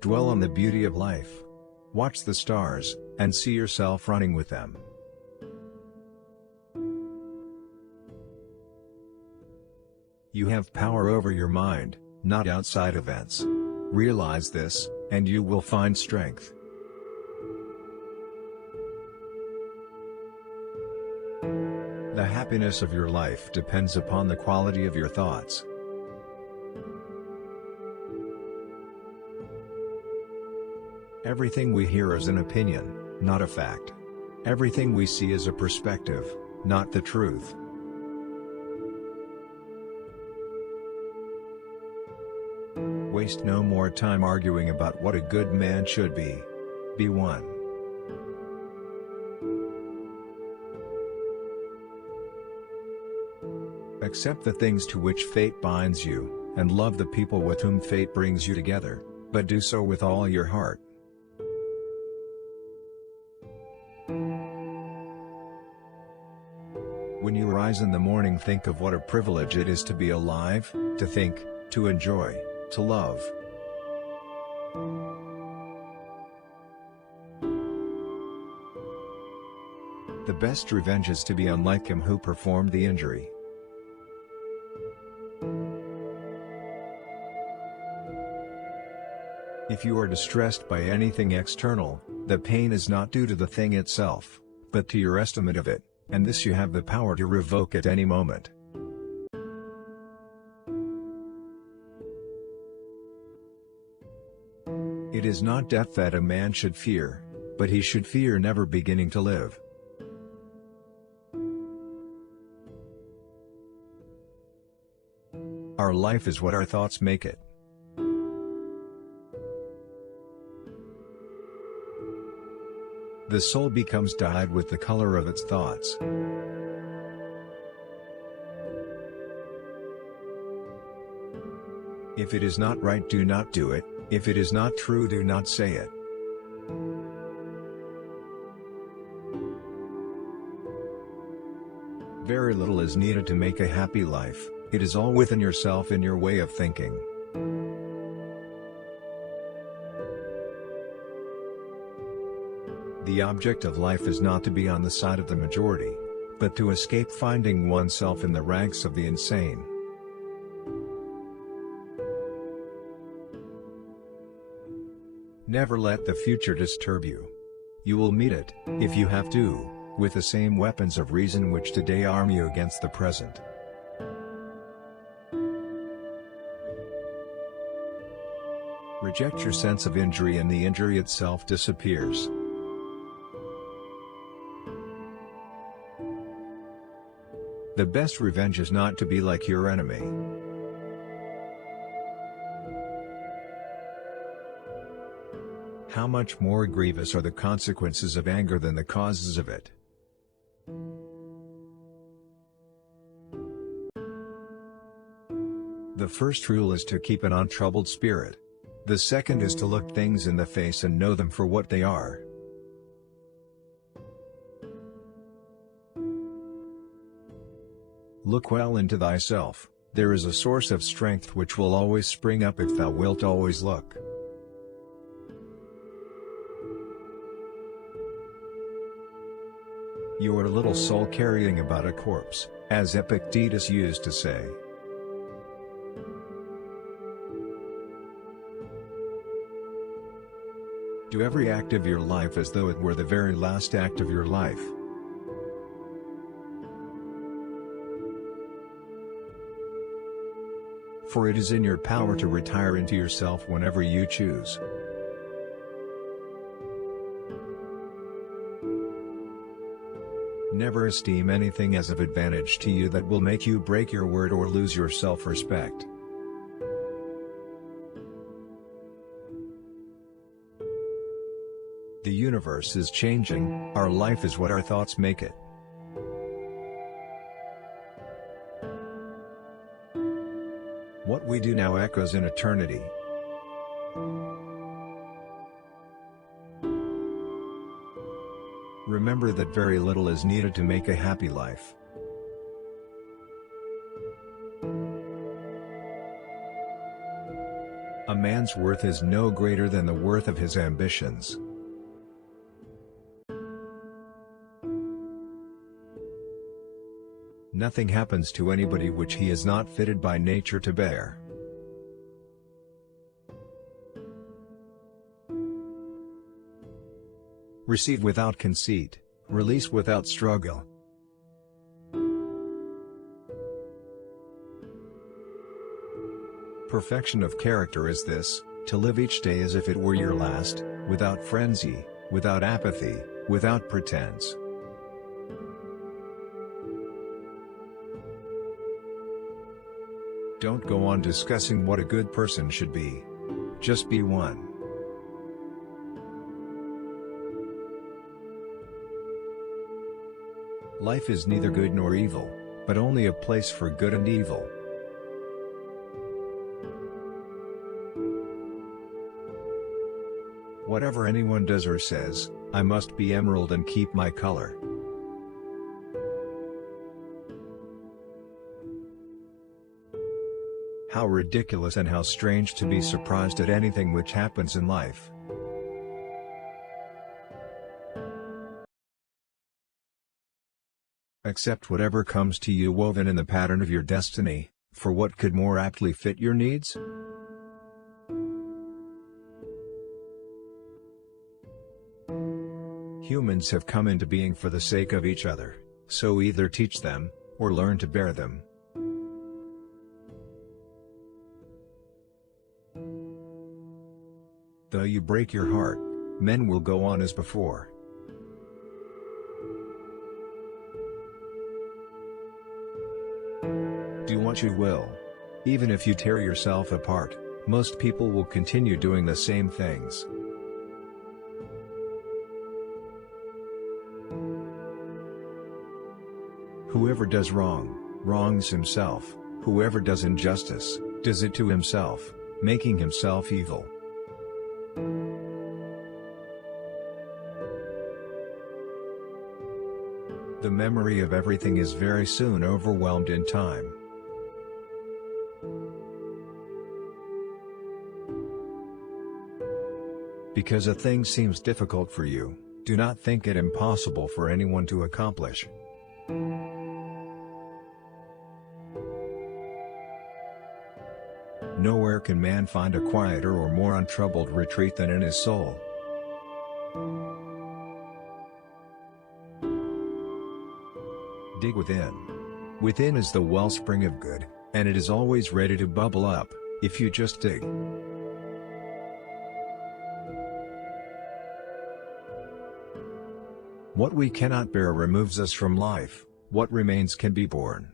Dwell on the beauty of life. Watch the stars, and see yourself running with them. You have power over your mind, not outside events. Realize this, and you will find strength. The happiness of your life depends upon the quality of your thoughts. Everything we hear is an opinion, not a fact. Everything we see is a perspective, not the truth. Waste no more time arguing about what a good man should be. Be one. Accept the things to which fate binds you, and love the people with whom fate brings you together, but do so with all your heart. When you rise in the morning, think of what a privilege it is to be alive, to think, to enjoy, to love. The best revenge is to be unlike him who performed the injury. If you are distressed by anything external, the pain is not due to the thing itself, but to your estimate of it, and this you have the power to revoke at any moment. It is not death that a man should fear, but he should fear never beginning to live. Our life is what our thoughts make it. The soul becomes dyed with the color of its thoughts. If it is not right, do not do it. If it is not true, do not say it. Very little is needed to make a happy life. It is all within yourself in your way of thinking. The object of life is not to be on the side of the majority, but to escape finding oneself in the ranks of the insane. Never let the future disturb you. You will meet it, if you have to, with the same weapons of reason which today arm you against the present. Reject your sense of injury and the injury itself disappears. The best revenge is not to be like your enemy. How much more grievous are the consequences of anger than the causes of it? The first rule is to keep an untroubled spirit. The second is to look things in the face and know them for what they are. Look well into thyself. There is a source of strength which will always spring up if thou wilt always look. You are a little soul carrying about a corpse, as Epictetus used to say. Do every act of your life as though it were the very last act of your life. For it is in your power to retire into yourself whenever you choose. Never esteem anything as of advantage to you that will make you break your word or lose your self-respect. The universe is changing, our life is what our thoughts make it. What we do now echoes in eternity. Remember that very little is needed to make a happy life. A man's worth is no greater than the worth of his ambitions. Nothing happens to anybody which he is not fitted by nature to bear. Receive without conceit, release without struggle. Perfection of character is this, to live each day as if it were your last, without frenzy, without apathy, without pretense. Don't go on discussing what a good person should be. Just be one. Life is neither good nor evil, but only a place for good and evil. Whatever anyone does or says, I must be emerald and keep my color. How ridiculous and how strange to be surprised at anything which happens in life. Accept whatever comes to you woven in the pattern of your destiny, for what could more aptly fit your needs? Humans have come into being for the sake of each other, so either teach them, or learn to bear them. Though you break your heart, men will go on as before. Do what you will. Even if you tear yourself apart, most people will continue doing the same things. Whoever does wrong, wrongs himself. Whoever does injustice, does it to himself, making himself evil. The memory of everything is very soon overwhelmed in time. Because a thing seems difficult for you, do not think it impossible for anyone to accomplish. Nowhere can man find a quieter or more untroubled retreat than in his soul. Dig within. Within is the wellspring of good, and it is always ready to bubble up, if you just dig. What we cannot bear removes us from life, what remains can be borne.